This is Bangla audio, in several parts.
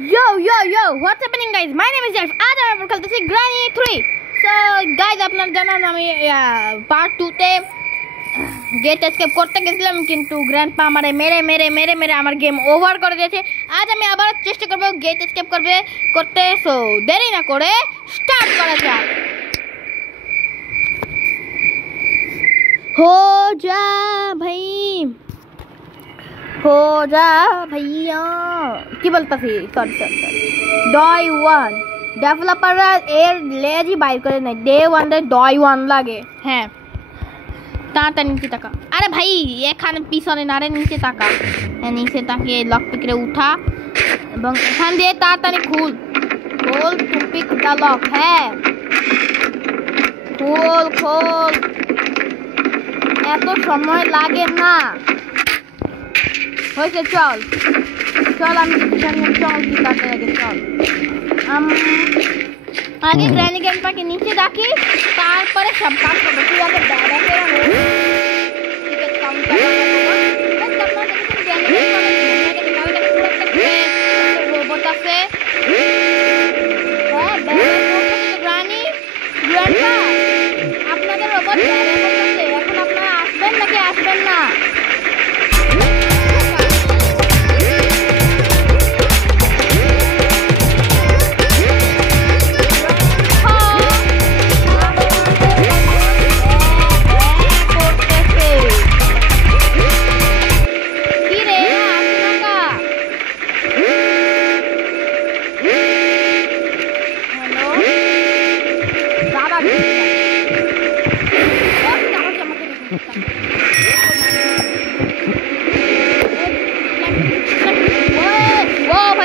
Yo, what's happening guys? My name is Jeff. आज हम खेलते हैं Granny 3. So guys আপনারা জানেন আমি পার্ট 2 তে গেট এসকেপ করতে গেছিলাম কিন্তু গ্র্যান্ডপা আমারে মেরে আমার গেম ওভার করে দিয়েছে। আজ আমি আবার চেষ্টা করব গেট এসকেপ করতে। সো দেরি না করে স্টার্ট করা যাক। हो जा भैया কি বলতাছি সরি ডয় 1 ডেভেলপাররা এর লেজি বাইর করে নাই ডে 1 এর ডয় 1 লাগে। হ্যাঁ তাড়াতাড়ি নিচে তাকা। আরে ভাই এখানে পিছনে না রে নিচে তাকা। নিচে তাকিয়ে লক পিকরে উঠা এবং এখান দিয়ে তাড়াতাড়ি খুল টু পিক দা লক। হ্যাঁ খোল এত সময় লাগে না। হয়েছে চল আমি চল কি কাটে আগে চল। আগে গ্র্যানি গ্র্যান্ডপাকে নিচে ডাকি তারপরে সব কাজ করবো। তুই আগে রোবট আছে গ্র্যানি গ্র্যান্ডপা আপনাদের রোবট এখন আপনারা আসবেন নাকি আসবেন না?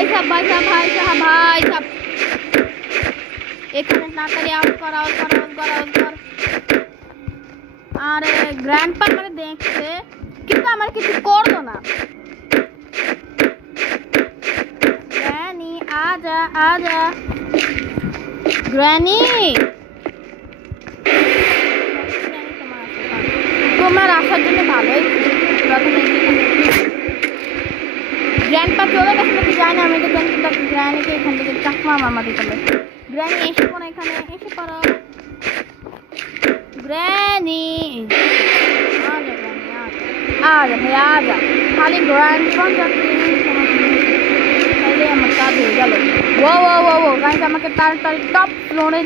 ভাই সাহেব এখানে তাড়াতাড়ি আউট কর। আরে গ্র্যান্ডপা মানে দেখছে কিন্তু আমার কিছু করলো না। গ্র্যানি আজা গ্র্যানি তোমার আসার জন্য ভালোই। গ্র্যান্ডপা চলে গেছে নাকি জানি না, আমি তো কিন্তু গ্র্যানিকে এখান থেকে চাকমা মামা দিতে হবে। গ্র্যানি এসে পড়ো, এখানে এসে পড়ো। গ্র্যানি আজা খালি গ্র্যান্ডপা তাহলে আমার কাজ হয়ে গেল। ও গাইজ আমাকে তাড়াতাড়ি টপ ফ্লোরে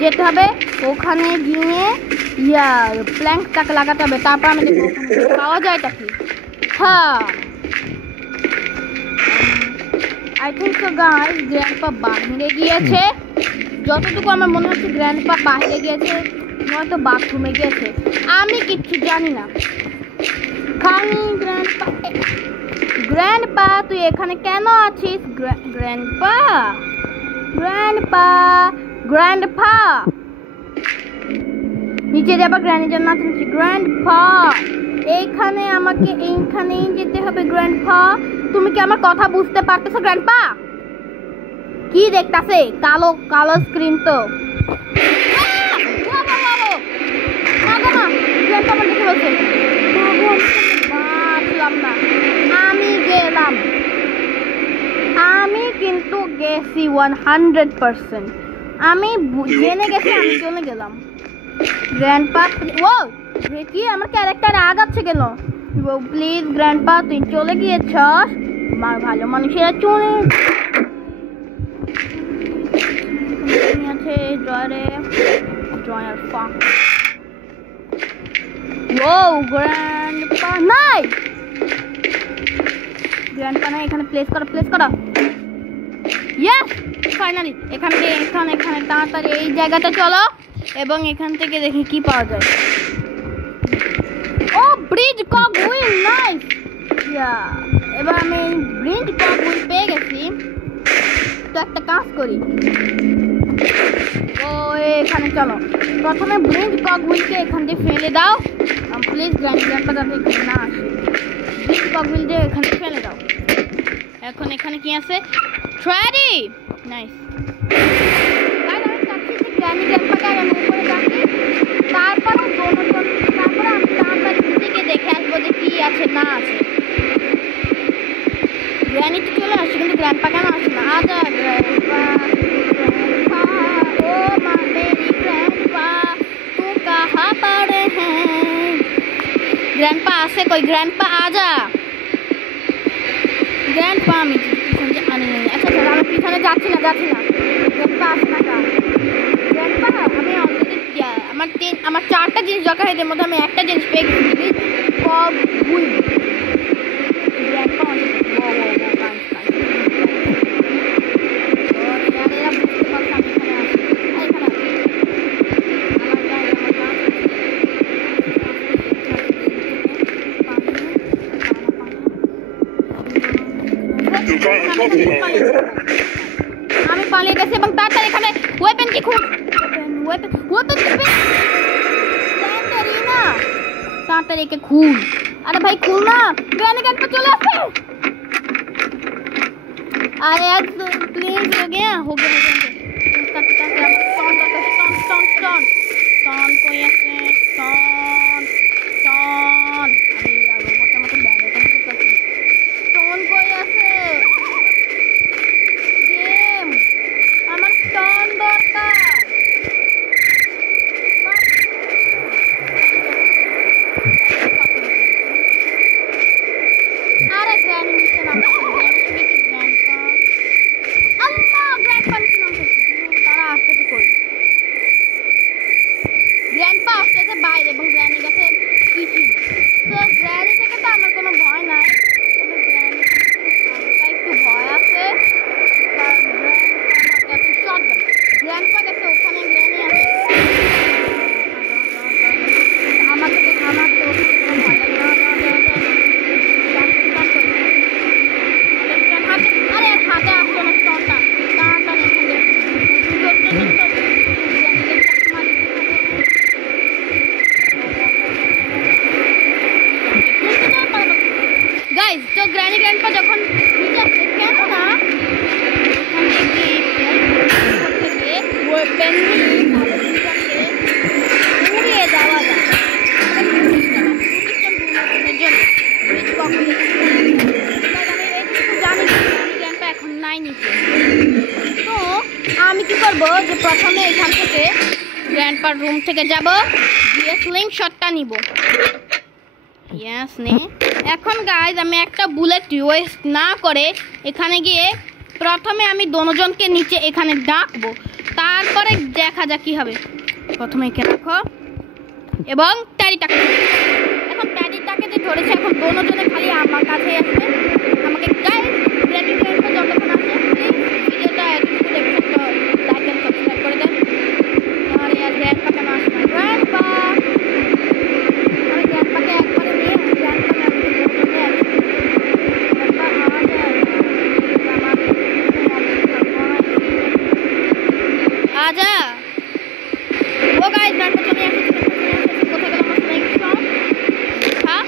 যেতে হবে। ওখানে গিয়ে প্ল্যাঙ্কটাকে লাগাতে হবে। তারপর আমি পাওয়া যায় কি। হ্যাঁ I think so guys grandpa বাহিরে গিয়েছে। যতটুকু আমার মনে হচ্ছে গ্র্যান্ডপা বাহিরে গিয়েছে নয়তো বাথরুমে গিয়েছে, আমি কিচ্ছু জানি না। খালি গ্র্যান্ডপা তুই এখানে কেন আছিস? গ্র্যান্ডপা নিচে যাবা গ্র্যানির জন্য আছি। গ্র্যান্ডপা এইখানেই যেতে হবে। গ্র্যান্ডপা তুমি কি আমার কথা বুঝতে পারতেছো? গ্র্যান্ডপা কি দেখতাছে? কালো স্ক্রিন তো। আমি কিন্তু গেছি 100%। আমি জেনে গেছি, আমি চলে গেলাম। গ্র্যান্ডপা কি আমার ক্যারেক্টার আগাচ্ছে কেন? প্লিজ গ্র্যান্ডপা তুই চলে গিয়েছস। ভালো মানুষেরা চলে আছে গ্র্যান্ডপা নাই এখানে প্লেস করা। ইয়েস ফাইনালি এখানে তাড়াতাড়ি এই জায়গাটা চলো এবং এখান থেকে দেখি কি পাওয়া যায়। ও ব্রিজ কক হুইল নাইস। এবার আমি ব্রিজ কক হুইল পেয়ে গেছি। তো একটা কাজ করি, ও এখানে চলো প্রথমে ব্রিজ কক হুইলকে এখান দিয়ে ফেলে দাও। প্লিজ গ্র্যান্ডপা যাতে এখানে না আসে। ব্রিজ কক হুইল দিয়ে এখানে ফেলে দাও। এখন এখানে কি আছে? Tardy nice. তারপরে আমি তাড়াতাড়ি দেখে আসবো যে কি আছে না আছে। গ্র্যানি তো চলে আসছে, কিন্তু গ্র্যান্ডপা কেন আসছে না? আজা গ্র্যান্ডপা, ग्रैंडपा, ओ माँ मेरी ग्रैंडपा, तू कहाँ पड़े हैं? ग्रैंडपा आसे कोई, ग्रैंडपा आजा। ग्रैंडपा আমি পিছনে আনি নাই। আচ্ছা স্যার আমি পিছনে যাচ্ছি না। গ্র্যান্ডপা আসে না কা? গ্র্যান্ডপা আমি অলরেডি আমার 4টা জিনিস দরকার, এর মধ্যে আমি একটা জিনিস পেয়ে গেছি। কব বুই গ্র্যান্ডপা আমি পালিয়ে গেছি এবং তাড়াতাড়ি এখানে ওয়েপেন কি খুব ওয়েপেন না, তাড়াতাড়ি একে খুল। আরে ভাই খুল না, গ্র্যানি গ্র্যান্ডপা চলে আসছে। अरे यार प्लीज हो गया स्टोन कोई আছে স্টোন আরে यार মোটা মোটা ব্যাগ এখানে কোথায় স্টোন কই আছে গেম আমার স্টোন দরকার আরে গ্র্যানি নিচে নামছে গ্র্যান্ডপা আসছে বাইরে এবং গ্র্যানি কাছে কিছুই তো গ্র্যানি থেকে তো আমার কোনো ভয় নাই, তবে গ্র্যানি একটু ভয় আছে। গ্র্যান্ডপা কাছে ওখানে গ্র্যানি আছে আমাকে আমার তো আরে হাতে আসলো না স্টোনটা তাড়াতাড়ি গাইস। তো গ্র্যানি গ্র্যান্ডপা যখন নিচে আসছে কেন না উড়িয়ে যাওয়া যায় এখন নাই নিচে। তো আমি কি করবো যে প্রথমে এখান থেকে গ্র্যান্ডপার রুম থেকে যাব, গিয়ে স্লিং শটটা নিব। এখন গাইজ আমি একটা বুলেট ওয়েস্ট না করে এখানে গিয়ে প্রথমে আমি দুজনকে নিচে এখানে ডাকবো, তারপরে দেখা যাক কি হবে। প্রথমে এখানে রাখো এবং ট্যাডিটাকে, এখন ট্যাডিটাকে যে ধরেছে এখন দুজনে খালি আমার কাছে আসবে। আমাকে গাইজ গ্র্যানি গ্র্যান্ডপা যতক্ষণ আসে ভিডিওটা এতটুকু দেখছেন তো লাইক এন্ড সাবস্ক্রাইব করে দেন। আর ইয়ার গ্র্যান্ডপা কেন আসে না? গ্র্যান্ডপা আমি গ্র্যান্ডপাকে একবারে নিয়ে आजा वो गाइस ग्रैंडपा चले আসছে কোথায় গেল আমার স্নেক শট? হ্যাঁ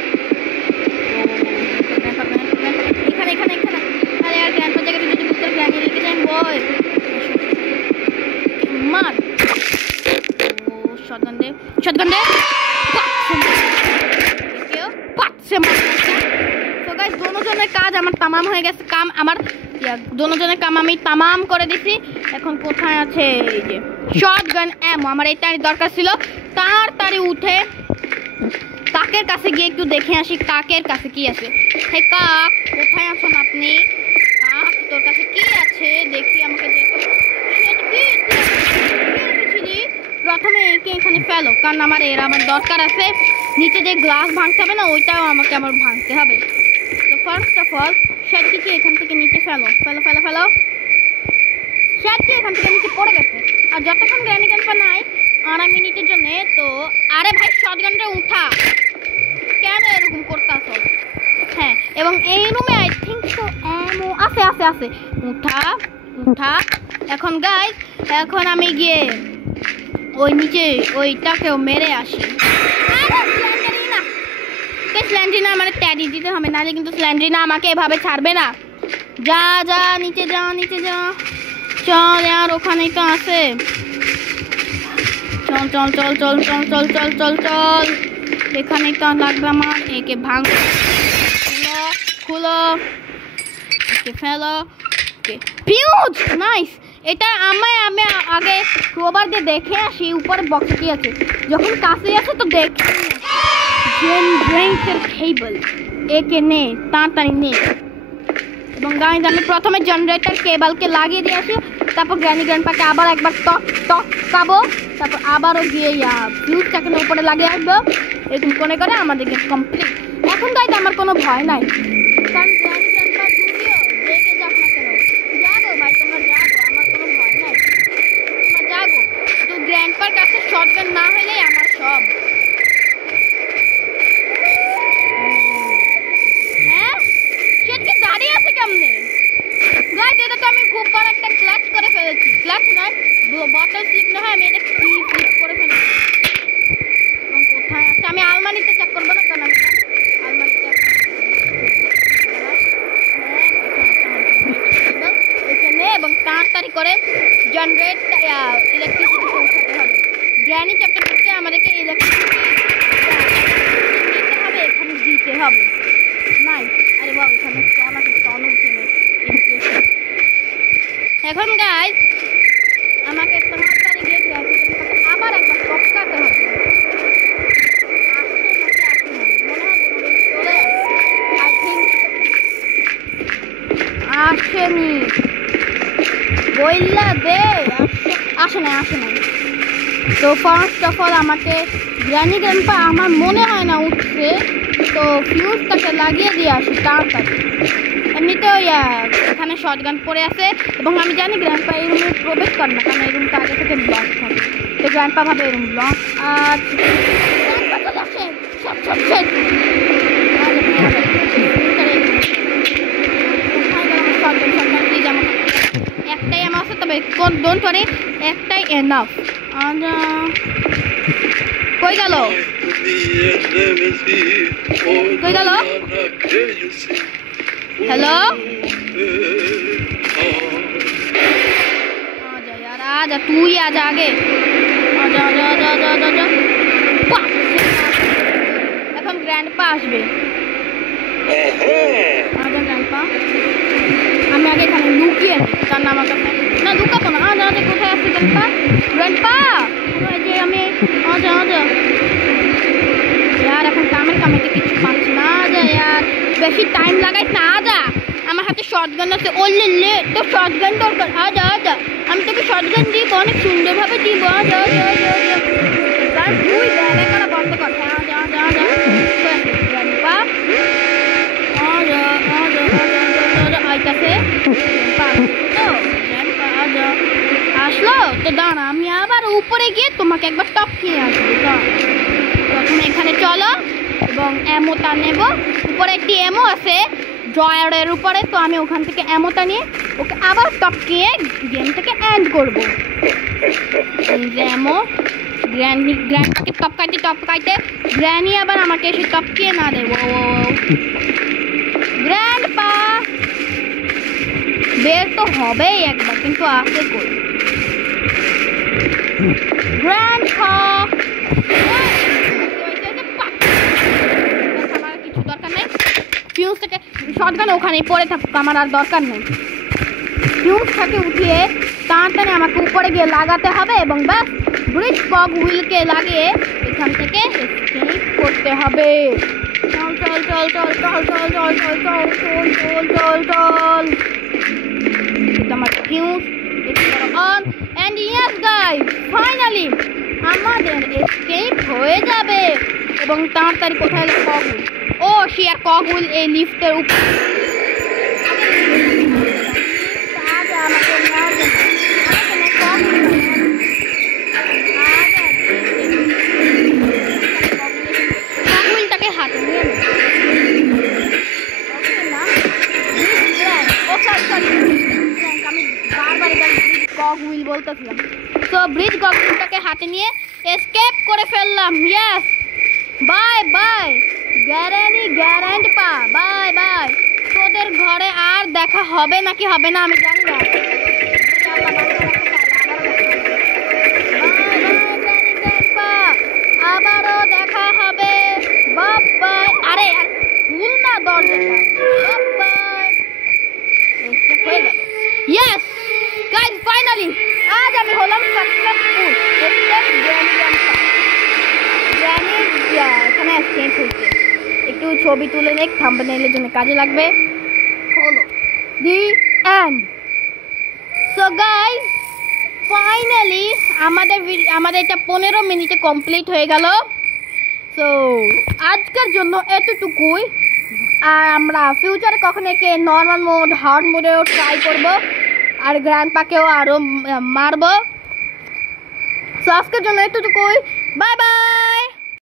এখানে আরে यार গ্র্যান্ডপা জায়গাটা যদি ভিতরে গ্র্যানি রেখে যাই বয় মার ও শটগান দে কেউ পাট সে মার। তো গাইস দুজনের কাজ আমার tamam হয়ে গেছে, কাম আমার দুজনের কাম আমি tamam করে দিছি। এখন কোথায় আছে এই যে শটগান এমো, আমার এইটারই দরকার ছিল। তাড়াতাড়ি উঠে কাকের কাছে গিয়ে একটু দেখে আসি কাকের কাছে কি আছে। হে কাক কোথায় আছেন আপনি? কাক তোর কাছে কি আছে দেখি, আমাকে দেখো। প্রথমে একে এখানে ফেলো, কারণ আমার আমার দরকার আছে। নিচে যে গ্লাস ভাঙতে হবে না ওইটাও আমাকে ভাঙতে হবে। তো ফার্স্ট অফ অল শ্যাটকে এখান থেকে নিচে ফেলো। শ্যাটকে এখান থেকে নিচে পড়ে গেছে। আর যতক্ষণ গ্র্যানি গ্র্যান্ডপা নাই 2.5 মিনিটের জন্য তো আরে ভাই শটগানটা উঠা, কেন এরকম করতেছ? হ্যাঁ এবং এই রুমে আই থিঙ্ক সো এমো আছে উঠা। এখন গাইস এখন আমি গিয়ে ওই নিচে ওইটাকেও মেরে আসি। স্ল্যান্ড্রিনা আমার ট্যাডি দিতে হবে, নাহলে কিন্তু স্ল্যান্ড্রিনা আমাকে এভাবে ছাড়বে না। যা নিচে যা চল यार ওখানেই তো আছে। চল এখানেই তো লাগবে আমার। একে ভাঙ খুলো ওকে ফেলো ওকে ফিউজ নাইস এটা আমি আগে ক্রোবার দিয়ে দেখে আসি উপরে বক্স কি আছে যখন কাছে আছে তো দেখ জেনারেটর কেবল একে নে তাড়াতাড়ি নে এবং গাইজ আমি প্রথমে জেনারেটর কেবলকে লাগিয়ে দিয়ে আসি তারপর গ্র্যান্ডপাকে আবার একবার টকাবো তারপর আবারও গিয়ে ফিউজটাকে উপরে লাগিয়ে আসবো এরকম করে আমাদের গেম কমপ্লিট এখন গাইজ আমার কোনো ভয় নাই কারণ গ্র্যান্ডপা দূরিও দেখে যাক না কেন যাবো ভাই তোমরা যাবো আমার কোনো ভয় নাই তোমরা যাবো তো গ্র্যান্ডপার কাছে শটগান না হলেই আমার সব হ্যাঁ সেটাকে দাঁড়িয়ে আছে কেমনে গাইজ এটা তো আমি খুব বড় একটা ক্লাচ করে ফেলেছি ক্লাচ নয় বটল স্লিপ না হয় আমি এটা ফ্লিপ করে ফেলেছি এবং কোথায় আছে আমি আলমারিতে চেক করবো না কারণ আমি আলমারিতে এখানে এবং তাড়াতাড়ি করে জেনারেট ইলেকট্রিসিটি পৌঁছাতে হবে গ্র্যানি চ্যাপ্টার থেকে আমাদেরকে ইলেকট্রিসিটি দিতে হবে এখানে দিতে হবে নাই আরে বাবা এখানে স্টন আছে স্টন উঠে নেই এখন গাইজ আমাকে তাড়াতাড়ি গিয়ে গ্র্যাজুয়েশন আবার একবার টপকাতে হবে আসেনি বইলা দে আসে নাই তো ফার্স্ট অফ অল আমাকে গ্র্যান্ডপা আমার মনে হয় না উঠছে তো ফিউজটাকে লাগিয়ে দিয়ে আসি তাড়াতাড়ি এমনিতেও এখানে শটগান পড়ে আছে এবং আমি জানি গ্র্যান্ডপা এই রুমে প্রবেশ করে না কারণ এই রুমটা আগে থেকে ব্লক থাকে তো গ্র্যান্ডপা ভাবে এই রুম ব্লক আর একটাই আমার আছে তবে ডোন্ট ওয়ারি একটাই এনাফ কই গেল हेलो आजा यार आजा तू ही आजा आगे आजा आजा आजा आजा आजा आजा এখন গ্র্যান্ডপা আসবে আজা গ্র্যান্ডপা আমি আগে এখানে লুকিয়ে তার নাম আমাকে না লুকাবো না আজা আজা কোথায় আছে গ্র্যান্ডপা যে আমি আজা আজা यार এখন কামাইতে কিছু পাচ্ছি না আজা यार বেশি টাইম লাগাইছ না আজা আমার হাতে শটগান আছে ওলে লে তো শটগান দরকার আজা আজা আমি তোকে শটগান দিব অনেক সুন্দরভাবে দিব আজা আজা আজা তার তুই গালে করা বন্ধ কর আজা আজা আজা গ্র্যান্ডপা আজা আজা আজা আইতাছে তো গ্র্যান্ডপা আজা আসলো তো দাঁড়া আমি আবার উপরে গিয়ে তোমাকে একবার টপকিয়ে আসবো প্রথমে এখানে চলো এবং অ্যামোটা নেব উপরে একটি অ্যামো আছে ড্রয়ারের উপরে তো আমি ওখান থেকে অ্যামোটা নিয়ে ওকে আবার টপকিয়ে গেমটাকে এন্ড করবো অ্যামো গ্র্যান্ডপাকে টপকাইতে গ্র্যানি আবার আমাকে এসে টপকিয়ে না দেব গ্র্যান্ডপা বের তো হবেই একবার কিন্তু আসে কই গ্র্যান্ডপা ফিউজটাকে শটগান ওখানেই পড়ে থাকুক আমার আর দরকার নেই ফিউজটাকে উঠিয়ে তাড়াতাড়ি আমাকে উপরে গিয়ে লাগাতে হবে এবং ব্যাস ব্রিজ কক হুইলকে লাগিয়ে এখান থেকে এস্কেপ করতে হবে চল চল চল চল চল চল চল চল চল চল চল চল চল এটা আমার fuse on and yes guys finally আমাদের এস্কেপ হয়ে যাবে এবং তাড়াতাড়ি কোথায় কক হুইল ও শিয়ার কক হুইল এই লিফটের উপর হুইলটাকে হাতে নিয়ে আমি বারবার কক হুইল বলতেছিলাম তো ব্রিজ কক হুইলটাকে হাতে নিয়ে এস্কেপ করে ফেললাম yes bye bye grandpa bye bye তোদের ঘরে আর দেখা হবে নাকি হবে না আমি জানি না আবারও দেখা হবে বাই আরে আর ভুল না দরজাটা বাই এখানে চেঞ্জ হয়েছে, একটু ছবি তুলে নেক, থাম্বনেইলের জন্য কাজে লাগবে। হলো the end. So guys finally আমাদের এটা 15 মিনিটে কমপ্লিট হয়ে গেল। সো আজকের জন্য এতটুকুই। আর আমরা ফিউচারে কখনো একে নর্মাল মোড, হার্ড মোডেও ট্রাই করব, আর গ্র্যান্ড পাকেও আরও মারবো। সো আজকের জন্য এতটুকুই, বাই বাই।